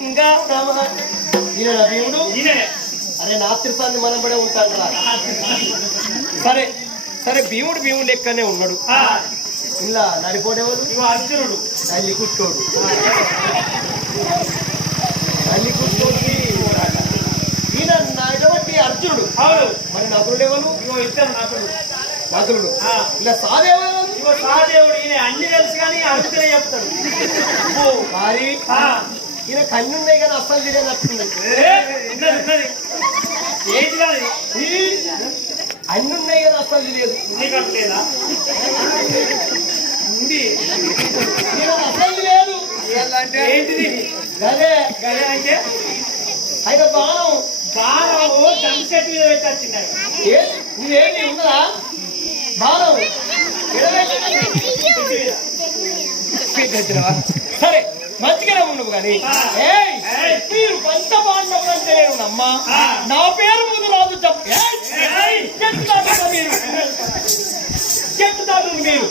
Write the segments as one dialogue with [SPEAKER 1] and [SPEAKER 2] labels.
[SPEAKER 1] ఇంకా ఈయన భీముడు అరే నా తిరుపతి మనం కూడా ఉంటాడు రా సరే సరే భీముడు భీముడు లెక్కనే ఉన్నాడు. ఇలా నడిపోడేవాడు
[SPEAKER 2] అర్జునుడు
[SPEAKER 1] తల్లి కుట్టోడు తల్లి కుట్టోడికి ఈయన నడవట్టి అర్జునుడు.
[SPEAKER 2] అవును.
[SPEAKER 1] మరి నకులుడు ఎవరు?
[SPEAKER 2] ఇగో ఇద్దరు
[SPEAKER 1] నకులుడు. ఇలా సాదేవరు
[SPEAKER 2] ఇగో సహదేవుడు ఈయన. అన్ని తెలుసు కానీ అర్జునే చెప్తాడు.
[SPEAKER 1] మరి? ఈయన కన్నున్నాయి కానీ అస్సలు
[SPEAKER 2] కాదు
[SPEAKER 1] అన్ని ఉన్నాయి కానీ అస్సలు తెలియదు అస్సలు
[SPEAKER 2] ఏంటిది
[SPEAKER 1] అదే
[SPEAKER 2] గదే అంటే
[SPEAKER 1] ఆయన బాణం.
[SPEAKER 2] జంప్ సెట్ మీద పెట్టచ్చింది
[SPEAKER 1] నువ్వేంటి ఉన్నదా బాణం సరే మంచిగానే ఉండవు కానీ. మీరు పంచపాండవులు అంటే నేను నమ్మ నా పేరు ముందు రాదు చెట్టుదారు మీరు. చెట్టుదారు మీరు.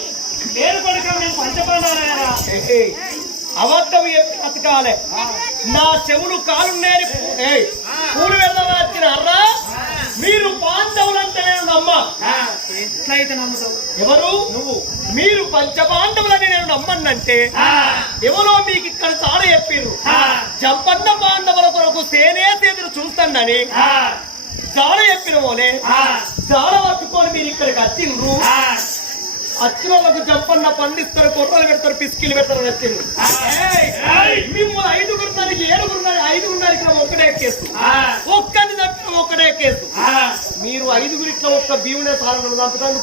[SPEAKER 2] నేను కొడుకు నేను పంచపాండవరాయనా
[SPEAKER 1] ఏయ్, అబద్ధం చెప్పి బతకాలే. నా చెవులు కాలున్నాయని పూలు వెళ్దామని వచ్చిన అర్రా మీరు పాండవులంటే నేను నమ్మ
[SPEAKER 2] ఎట్లయితే నమ్ముతావు?
[SPEAKER 1] ఎవరు?
[SPEAKER 2] నువ్వు.
[SPEAKER 1] మీరు పంచపాండవులని నేను నమ్మన్నంటే ఎవరో మీకు ఇక్కడ చాడ చెప్పిర్రు. జంపన్న పాండవుల కొరకు సేనే సేతులు చూస్తానని జాడ చెప్పిన
[SPEAKER 2] ఆ,
[SPEAKER 1] జాడ పట్టుకొని మీరు ఇక్కడికి వచ్చిండ్రు వాళ్ళకు జంపన్న పండిస్తారు కొర్రలు పెడతారు పిసికిలు పెడతారు ఏయ్, మిమ్మల్ని ఐదుగురు దానికి ఏడుగురు ఐదుగురు ఇక్కడ ఒక్కడే కేసు. ఒక్కని తప్పిన ఒక్కడే కేసు. మీరు ఐదుగురు ఇట్లా ఒక్క భీమునే సాలను చంపుతాను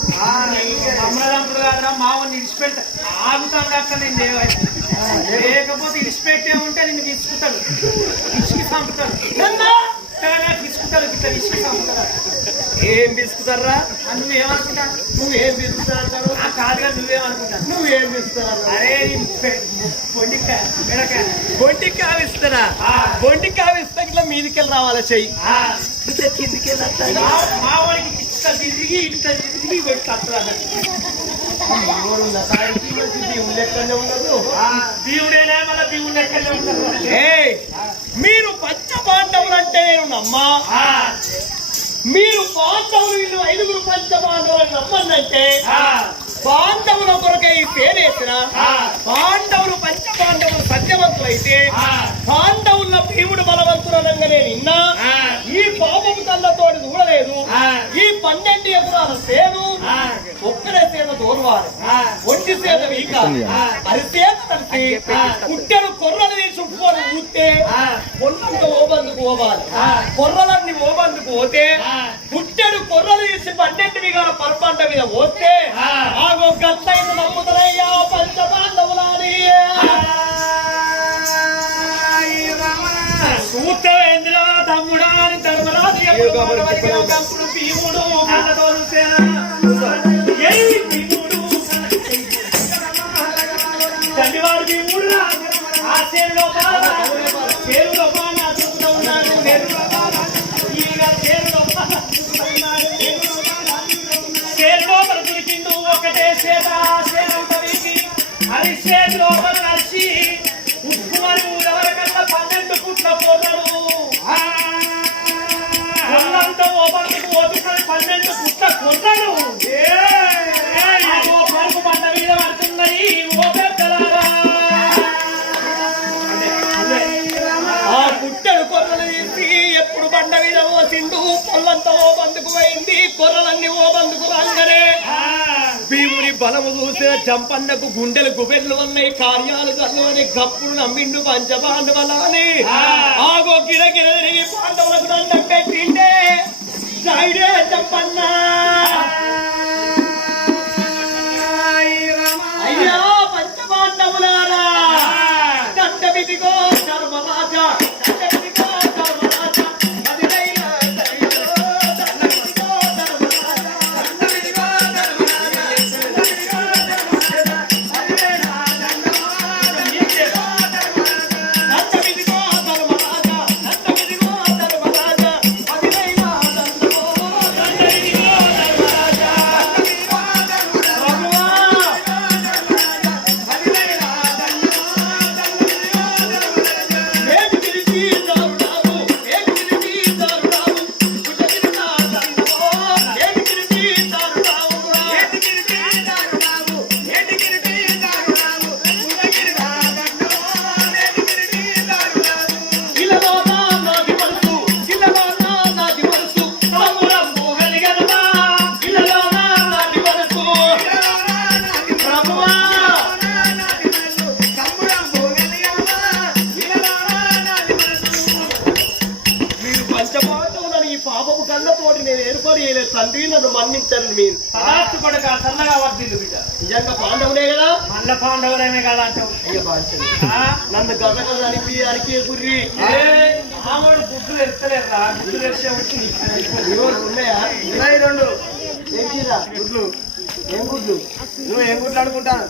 [SPEAKER 2] మామూలు ఇడిచిపెడతా ఆగుతాడు అక్కడ నేను లేకపోతే ఇడిచిపెట్టే ఉంటే నిన్ను తీసుకుంటాడు ఇసుకి చంపుతాడు తీసుకుంటాడు ఇట్లా చంపుతాడు
[SPEAKER 1] ఏం తీసుకుతారా
[SPEAKER 2] ఆ, నువ్వేమనుకుంటా
[SPEAKER 1] నువ్వేం తీసుకుతారంటారు
[SPEAKER 2] ఆ కాదుగా నువ్వేమనుకుంటా
[SPEAKER 1] నువ్వేం తీసుకుతారు
[SPEAKER 2] అరే పొండిక మెడక
[SPEAKER 1] బొంటి కావిస్తారా
[SPEAKER 2] ఆ.
[SPEAKER 1] బొంటి కావిస్తే ఇట్లా మీదికెళ్ళి రావాలా చెయ్యి? కిందికెళ్ళి వస్తాయి.
[SPEAKER 2] మా- మావాడికి తిరిగి తిరిగి
[SPEAKER 1] ఉండదు
[SPEAKER 2] దేవుడేనా దేవుడు ఎక్కడ
[SPEAKER 1] మీరు పంచ పాండవులు అంటే నేను నమ్మా.
[SPEAKER 2] ఆ,
[SPEAKER 1] మీరు పాండవులు వీళ్ళు ఐదుగురు పంచ పాండవులు నమ్మందంటే పాండవుల కొరకై పేరేసిన
[SPEAKER 2] ఆ.
[SPEAKER 1] పాండవులు పంచ పాండవులు సత్యవంతులైతే
[SPEAKER 2] ఆ.
[SPEAKER 1] పాండవుల భీముడు బలవంతులనంగానే నిన్నా
[SPEAKER 2] ఆ.
[SPEAKER 1] ఈ పాపము కళ్ళతోటి చూడలేదు
[SPEAKER 2] ఆ.
[SPEAKER 1] ఈ పన్నెండు ఎకరాల సేను
[SPEAKER 2] ఆ.
[SPEAKER 1] ఒక్కడే సేన దూరవారు
[SPEAKER 2] ఆ.
[SPEAKER 1] ఒంటి సేన వీక
[SPEAKER 2] ఆ.
[SPEAKER 1] అరిసేన కలిసి
[SPEAKER 2] ఆ.
[SPEAKER 1] పుట్టెను కొర్రలు తీసి ఉప్పుకొని ఊస్తే
[SPEAKER 2] ఆ.
[SPEAKER 1] పొన్నంత ఓబందుకు ఓవాలి
[SPEAKER 2] ఆ.
[SPEAKER 1] కొర్రలన్నీ ఓబందుకు పోతే. పుట్టెడు కొర్రలు తీసి పన్నెండు మీద పరపంట మీద పోస్తే
[SPEAKER 2] ఆ.
[SPEAKER 1] ఆగో గట్లయిన నమ్ముతారయ్యా పంచ పాండవులాని
[SPEAKER 2] సూత్రవేంద్ర తమ్ముడా అని ధర్మరాజు ఎప్పుడు భీముడు ఆ ఓటుకొని పన్నెండు పుట్ల కొన్నాడు ఓ పరుగు పంట మీద పడుతున్నది ఓ పెద్దలారా?
[SPEAKER 1] ఆ పుట్టెడు కొర్రలు తీసి ఎప్పుడు బండ మీద పోసిండు పొల్లంతా ఓ బందుకు పోయింది. కొర్రలన్నీ ఓ బందుకు రాగానే భీముని బలము చూసిన చంపన్నకు గుండెలు గుబెర్లు ఉన్నాయి. కార్యాలు అని గప్పుడు నమ్మిండు పంచపాండవలని ఆగో గిరగిర తిరిగి పాండవులకు దండం పెట్టిండే. సైడే తండ్రి నన్ను మన్నించండి మీరు.
[SPEAKER 2] తదాస్తు కొడుక సన్నగా వర్దిల్లు బిడ్డ.
[SPEAKER 1] నిజంగా పాండవులే కదా?
[SPEAKER 2] మల్ల పాండవులేమే కదా అంటావు.
[SPEAKER 1] అయ్య బాంచండి? నన్ను గద గద అనిపి అరికే గుర్రి.
[SPEAKER 2] ఆవిడ గుడ్లు ఎత్తలేరా గుడ్లు తెరిచే
[SPEAKER 1] ఉన్నాయా?
[SPEAKER 3] ఉన్నాయి రెండు.
[SPEAKER 1] ఏంటిరా
[SPEAKER 3] గుడ్లు.
[SPEAKER 1] ఏం గుడ్లు?
[SPEAKER 3] నువ్వు ఏం గుడ్లు అనుకుంటాను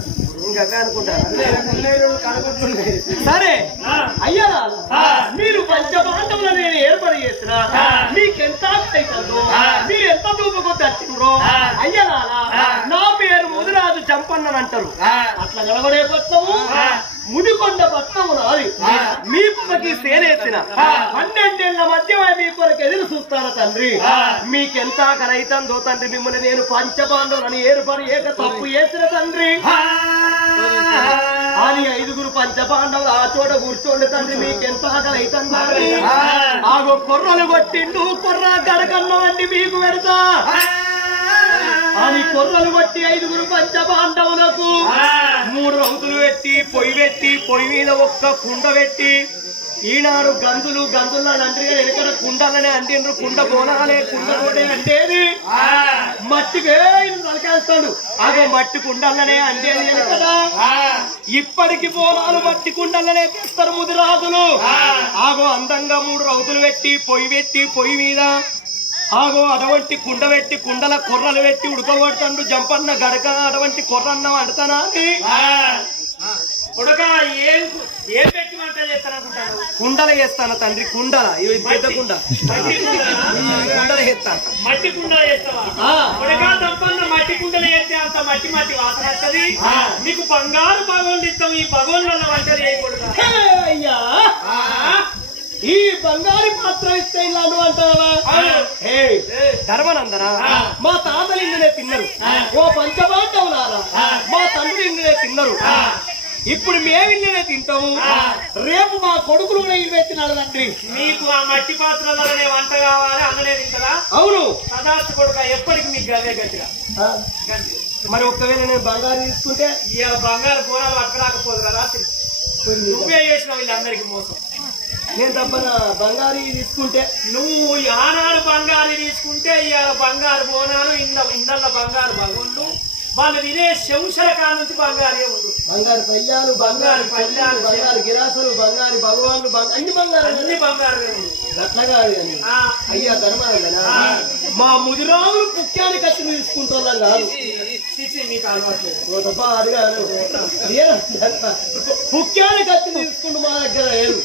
[SPEAKER 1] ఇంకా అవే అనుకుంటా.
[SPEAKER 3] ఉన్నాయి రెండు కనుగుడ్లు ఉన్నాయి.
[SPEAKER 1] సరే. అయ్యా. మీరు ఎంత దూపకు దచ్చిండ్రో
[SPEAKER 2] ఆ.
[SPEAKER 1] అయ్యా
[SPEAKER 2] ఆ.
[SPEAKER 1] నా పేరు ముదిరాజు చంపన్నని అంటారు. అట్లా గడవడే పట్నము
[SPEAKER 2] ఆ.
[SPEAKER 1] ముడికొండ పట్నము నాది. మీ పుమ్మకి సేనేసిన
[SPEAKER 2] ఆ.
[SPEAKER 1] పన్నెండేళ్ళ మధ్య మీ కొరకు ఎదురు చూస్తాను తండ్రి. మీకెంత కరైతందో తండ్రి మిమ్మల్ని నేను పంచపాండవులని ఏర్పడి ఏక తప్పు చేసిన తండ్రి అని ఐదుగురు పంచపాండవులు ఆ చోట కూర్చోండి తండ్రి మీకెంత.
[SPEAKER 3] ఆ.
[SPEAKER 1] ఆగో కొర్రలు కొట్టిండు కొర్ర గడకన్నం అండి మీకు పెడతా అని కొర్రలు కొట్టి ఐదుగురు పంచపాండవులకు
[SPEAKER 2] ఆ.
[SPEAKER 1] మూడు రౌతులు పెట్టి పొయ్యి పెట్టి పొయ్యి మీద ఒక్క కుండ పెట్టి ఈనాడు గంతులు గంతుల నండ్రి వెనకడ కుండలనే అంటిండ్రు. కుండ బోనాలే కుండ తోటే అంటేది మట్టికే నలకేస్తాడు. అదే మట్టి కుండలనే అంటేది వెనకడ ఇప్పటికి బోనాలు మట్టి కుండలనే తెస్తారు ముదిరాజులు. ఆగో అందంగా మూడు రౌతులు పెట్టి పొయ్యి పెట్టి పొయ్యి మీద. ఆగో అటువంటి కుండ పెట్టి కుండల కొర్రలు పెట్టి ఉడకబడుతుండు జంపన్న గడక అటువంటి కొర్రన్న వండుతానా అని
[SPEAKER 2] కొడుక ఏం ఏం పెట్టి వంట చేస్తాననుకుంటాను
[SPEAKER 1] కుండల వేస్తాను తండ్రి కుండల. ఇవి పెద్ద కుండ.
[SPEAKER 2] మట్టి కుండలా?
[SPEAKER 1] కుండల
[SPEAKER 2] మట్టి కుండ చేస్తావా. కొడుక మట్టి కుండలు వేస్తే అంత మట్టి మట్టి వాసన వస్తుంది. నీకు బంగారు పగోళ్ళు ఇస్తాం ఈ పగోళ్ళ వంట చేయకూడదు
[SPEAKER 1] అయ్యా. ఈ బంగారు పాత్ర ఇస్తే ఇలా నువ్వు అంటావా ధర్మనందన. మా తాతలు ఇందునే తిన్నారు ఓ పంచపాండవులారా మా తండ్రి ఇందునే తిన్నారు. ఇప్పుడు మేము ఇల్లనే తింటాము? రేపు మా కొడుకులు కూడా ఇల్లు తినాలి తండ్రి
[SPEAKER 2] నీకు ఆ మట్టి పాత్రలోనే వంట కావాలి అన్ననే తింటదా
[SPEAKER 1] అవును.
[SPEAKER 2] సదాస్తు కొడుక ఎప్పటికి మీకు గదే గట్టిగా.
[SPEAKER 1] మరి ఒకవేళ నేను బంగారు తీసుకుంటే?
[SPEAKER 2] ఇవాళ బంగారు కూరలు పట్టుకురాకపోదు కదా రాత్రి నువ్వే చేసినావు వీళ్ళందరికీ మోసం.
[SPEAKER 1] నేను తప్పన బంగారు తీసుకుంటే?
[SPEAKER 2] నువ్వు ఆనాడు బంగారు తీసుకుంటే ఇవాళ బంగారు బోనాలు ఇంద ఇందల్ల బంగారు భగవంతుడు వాళ్ళు వినే శంసల కాడ నుంచి బంగారే ఉండు
[SPEAKER 1] బంగారు పయ్యాలు బంగారు పల్లాలు బంగారు గిరాసులు బంగారు భగవాన్లు అన్ని బంగారు
[SPEAKER 2] అన్ని బంగారు ఉండు
[SPEAKER 1] గట్లగా అని
[SPEAKER 2] ఆ,
[SPEAKER 1] అయ్యా ధర్మానందనా మా ముదిరాములు పుక్యాన్ని కత్తి తీసుకుంటున్నాం కాదు పుక్యాన్ని కత్తి తీసుకుంటూ మా దగ్గర
[SPEAKER 2] లేదు.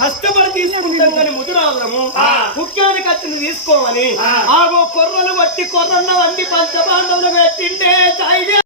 [SPEAKER 1] కష్టపడి తీసుకుంటాం కానీ ముదిరాములము
[SPEAKER 2] ఆ.
[SPEAKER 1] పుక్యాన్ని కత్తిని తీసుకోమని
[SPEAKER 2] ఆ.
[SPEAKER 1] ఆగో కొర్రలు బట్టి కొర్రన్న వండి పంచపాండవులు పెట్టిండే చాయిదే